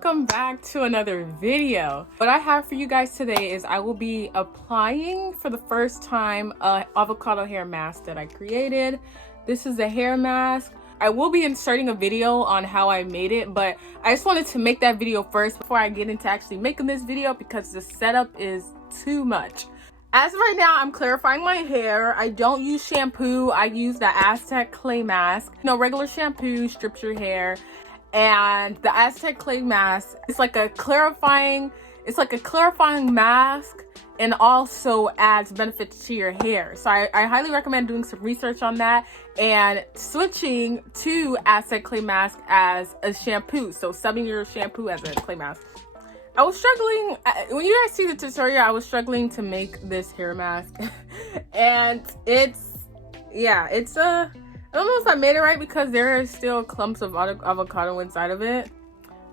welcome back to another video. What I have for you guys today is I will be applying for the first time a avocado hair mask that I created. This is a hair mask. I will be inserting a video on how I made it, but I just wanted to make that video first before I get into actually making this video because the setup is too much. As of right now, I'm clarifying my hair. I don't use shampoo. I use the Aztec clay mask. No, regular shampoo strips your hair. And the Aztec clay mask, it's like a clarifying mask and also adds benefits to your hair. So I highly recommend doing some research on that and switching to Aztec clay mask as a shampoo. So subbing your shampoo as a clay mask. I was struggling, when you guys see the tutorial, I was struggling to make this hair mask. And I don't know if I made it right because there are still clumps of avocado inside of it.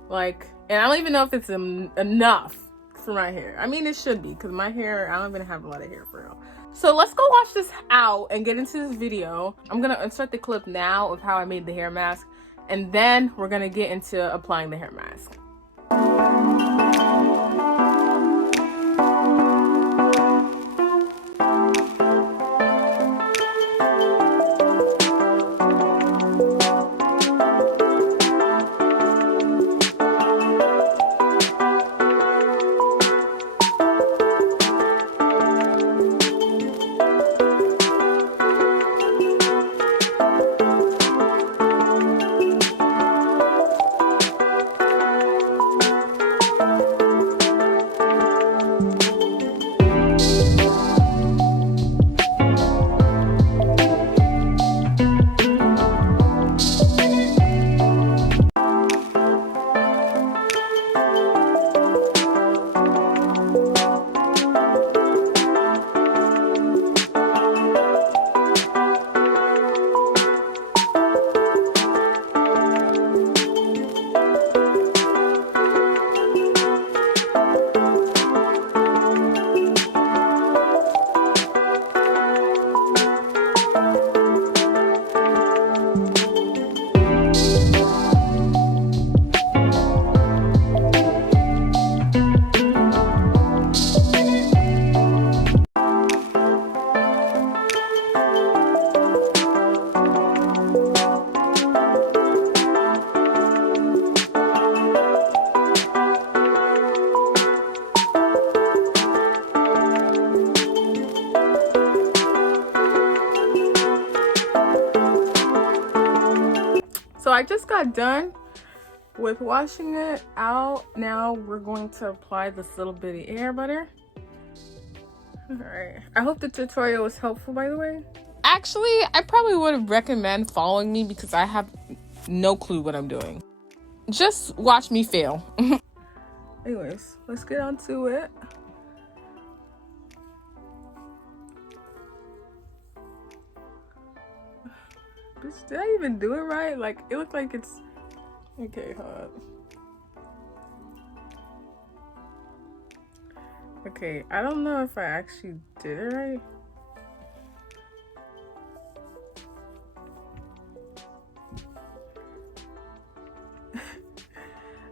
And I don't even know if it's enough for my hair. I mean, it should be because my hair, I don't even have a lot of hair for real. So let's go watch this out and get into this video. I'm gonna insert the clip now of how I made the hair mask, and then we're gonna get into applying the hair mask. So I just got done with washing it out. Now we're going to apply this little bitty hair butter. All right. I hope the tutorial was helpful, by the way. Actually, I probably would recommend following me because I have no clue what I'm doing. Just watch me fail. Anyways, let's get on to it. Did I even do it right? Like, it looked like it's... Okay, hold on. Okay, I don't know if I actually did it right.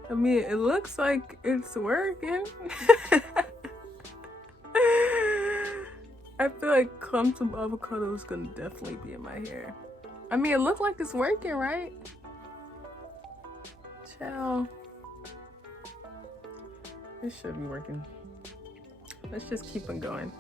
I mean, it looks like it's working. I feel like clumps of avocado is gonna definitely be in my hair. I mean, it looked like it's working, right? Ciao. It should be working. Let's just keep on going.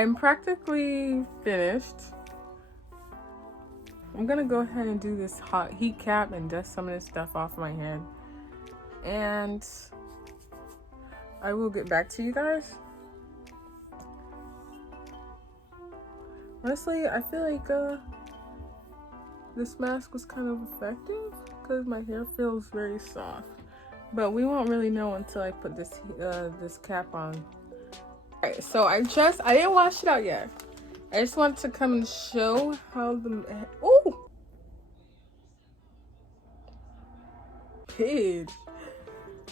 I'm practically finished. I'm gonna go ahead and do this hot heat cap and dust some of this stuff off my head. And I will get back to you guys. Honestly, I feel like this mask was kind of effective because my hair feels very soft. But we won't really know until I put this this cap on. Alright, so I didn't wash it out yet. I just wanted to come and show how the ooh, pig.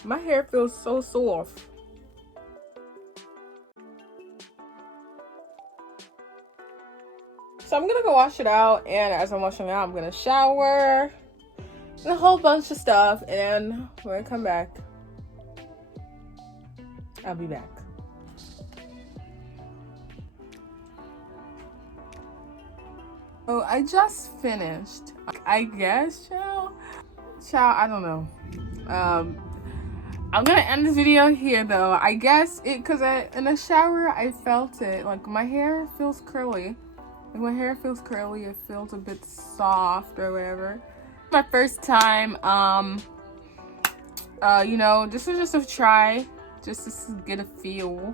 My hair feels so soft. So I'm gonna go wash it out, and as I'm washing it out, I'm gonna shower and a whole bunch of stuff, and when I come back, I'll be back. Oh, I just finished. I guess, child, I don't know. I'm gonna end this video here though. I guess because in the shower I felt it. Like my hair feels curly. Like my hair feels curly. It feels a bit soft or whatever. My first time. You know, this was just a try, just to get a feel.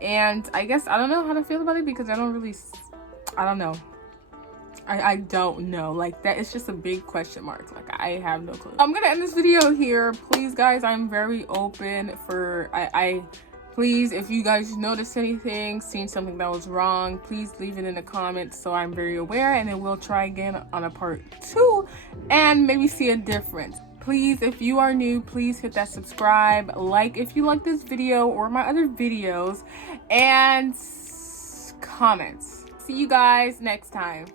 And I guess I don't know how to feel about it because I don't really. I don't know. I don't know, like that is just a big question mark. Like I have no clue. I'm gonna end this video here. Please guys, I'm very open for please, if you guys notice anything, seen something that was wrong, please leave it in the comments so I'm very aware, and then we'll try again on a part 2 and maybe see a difference. Please, if you are new, please hit that subscribe, like if you like this video or my other videos, and comments. See you guys next time.